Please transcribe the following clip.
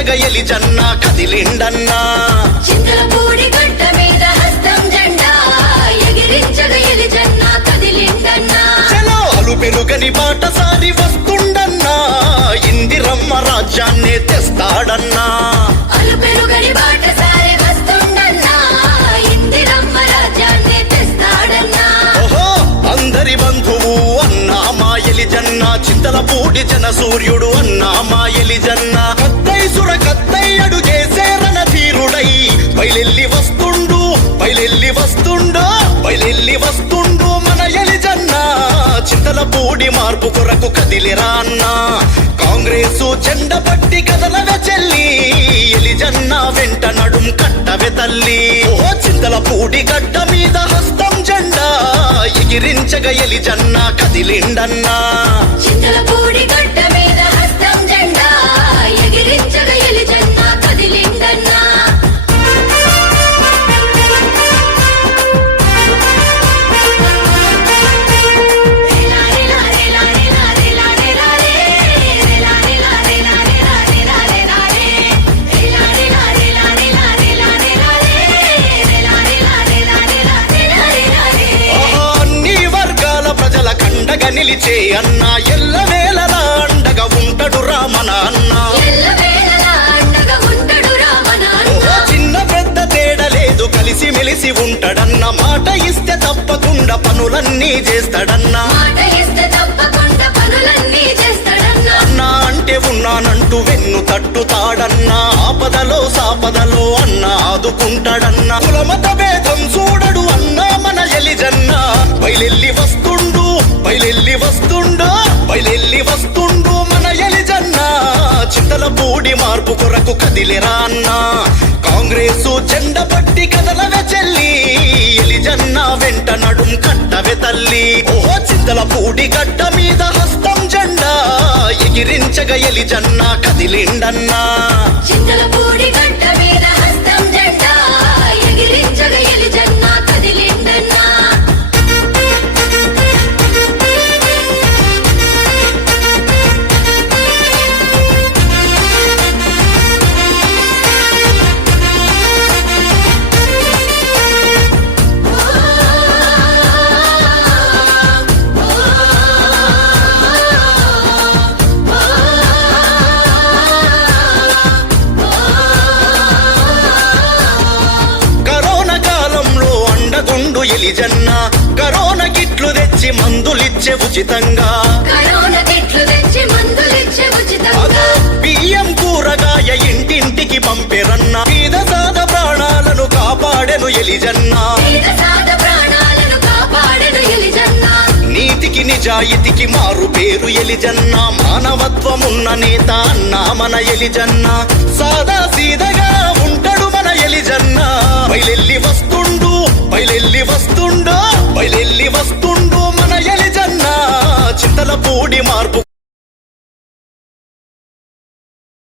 ఎగిరించగ ఎలిజన్న కదిలిండన్నా చింతలపూడి గడ్డ మీద హస్తం జెండా ఎగిరించగ ఎలిజన్న కదిలిండన్నా చలో అలు పెరుగని బాటసారి వస్తుండన్నా ఇందిరమ్మ రాజ్యాన్నే తెస్తాడన్నా అలు పెరుగని బాటసారి వస్తుండన్నా ఇందిరమ్మ రాజ్యాన్నే తెస్తాడన్నా ఓహో అందరి బంధువు అన్నా మా ఎలిజన్న చింతలపూడి జన సూర్యుడు అన్నా మా ఎలిజన్న కత్తై సుర కత్తై అడుగేసే రణధీరుడై బయలెల్లి వస్తుండు బయలెల్లి వస్తుండు బయలెల్లి వస్తుండు మన ఎలిజన్న చింతలపూడి మార్పు కొరకు కదిలిరా అన్నా కాంగ్రెసు జెండ పట్టి కదలవే చెల్లి ఎలిజన్న వెంట నడుం కట్టవే తల్లి ఓ చింతలపూడి గడ్డ మీద హస్తం జెండా ఎగిరించగ ఎలిజన్న కదిలిండన్నా చింతలపూడి గడ్డ మీద హస్తం జెండా ఎగిరించగ ఎలిజన్న కదిలిండన్నా కండగా నిలిచే అన్న ఎల్లవేళలా అండగా ఉంటాడు రామన అన్న చిన్న పెద్ద తేడా లేదు కలిసి మెలిసి ఉంటాడన్న మాట ఇస్తే తప్పకుండా పనులన్నీ చేస్తాడన్నా అన్నా అంటే ఉన్నానంటూ వెన్ను తట్టుతాడన్నా ఆపదలో సాపదలో అన్న ఆదుకుంటాడన్నా కులమత భేదం చూడడు అన్నా మన ఎలిజన్న బయలెల్లి వస్తుండు బయలెల్లి వస్తుండు బయలెల్లి వస్తుండు మన ఎలిజన్న చింతలపూడి మార్పు కొరకు కదిలిరా అన్నా కాంగ్రెసు జెండ పట్టి కదలవే చెల్లి ఎలిజన్న వెంట నడుం కట్టవే తల్లి ఓహో చింతలపూడి గడ్డ మీద హస్తం జెండా ఎగిరించగ ఎలిజన్న కదిలిండన్నా చింతలపూడి గడ్డ మీద హస్తం జెండా ఎగిరించగ ఎలిజన్న కదిలిండన్నా ఎలిజన్న కరోనా కిట్లు తెచ్చి మందులిచ్చే ఉచితంగా బియ్యం కూరగాయ ఇంటింటికి పంపెరన్న పేద సాద ప్రాణాలను కాపాడెను ఎలిజన్న నీతికి నిజాయితీకి మారు పేరు ఎలిజన్న మానవత్వమున్న నేత అన్నా మన ఎలిజన్న సాదా సీదగా ఉంటాడు మన ఎలిజన్న బయలెల్లి వస్తుండు బయలెల్లి వస్తుండు బయలెల్లి వస్తుండు మన ఎలిజన్న చింతలపూడి మార్పు